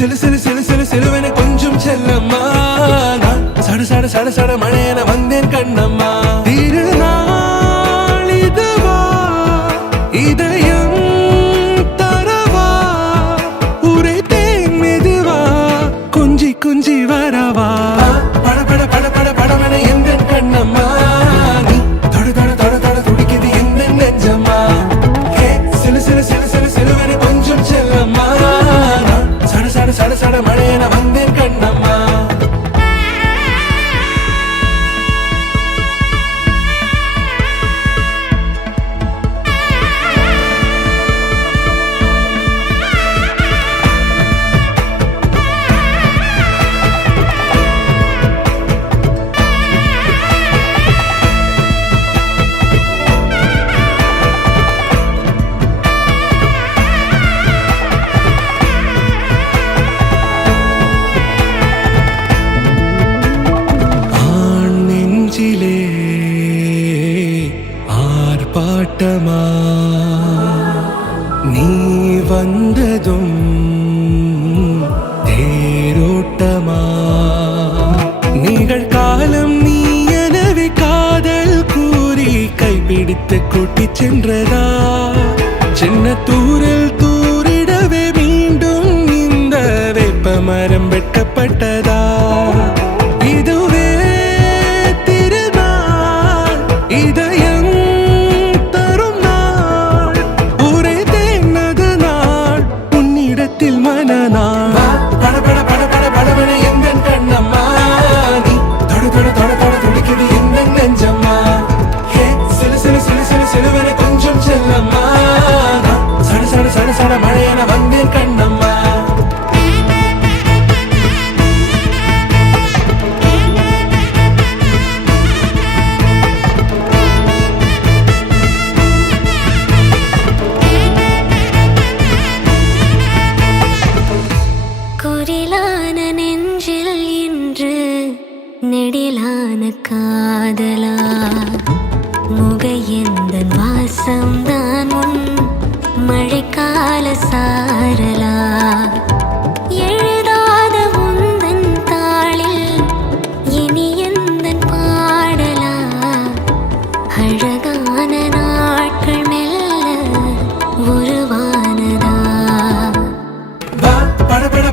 சிலு சிலு சிலு சிலு சிலுவென கொஞ்சம் செல்லம்மா நான் சட சட சட சட மழையென வந்தேன் கண்ணம்மா திருநாள் இதுவா இதயம் தரவா உரைத்தேன் மெதுவா கொஞ்சி கொஞ்சி வரவா பட பட பட பட படமென எந்தன் கண்ணம்மா நீ தொட தொட தொட தொட துடிக்குது எந்தன் நெஞ்சம்மா சிலு சிலு சிலு சிலு சிலுவென கொஞ்சம் செல்லம்மா சட சட சட சட மழையென வந்தேன் கண்ணம்மா ஆர்ப்பாட்டமா நீ வந்ததும் தேரோட்டமா நிகழ்காலம் நீ எனவே காதல் கூறி கைப்பிடித்து கூட்டிச் சென்றதா சின்ன தூரல் தூரிடவே மீண்டும் இந்த வேப்ப மரம் வெட்டப்பட்டதா இதுவே திருநாள் இதயம் தரும் நாள் உரைத்தேனது நாள் உன்னிடத்தில் மனநாள் பட பட பட பட படவென எந்தன் கண்ணம்மா நீ தொட தொட தொட தொட துடிக்குது எந்தன் நெஞ்சம்மா சிலு சிலு சிலு சிலு சிலுவென கொஞ்சம் செல்லம்மா சட சட சட சட மழையென வந்தேன் கண்ணம்மா குரிலான நெஞ்சில் இன்று நெடிலான காதலா முகையெந்தன் வாசம்தான் உன் மழைக்கால சாரலா எழுதாத உந்தன் தாளில் இனி எந்தன் பாடலா அழகான நாட்கள் மெல்ல உருவானதா பட பட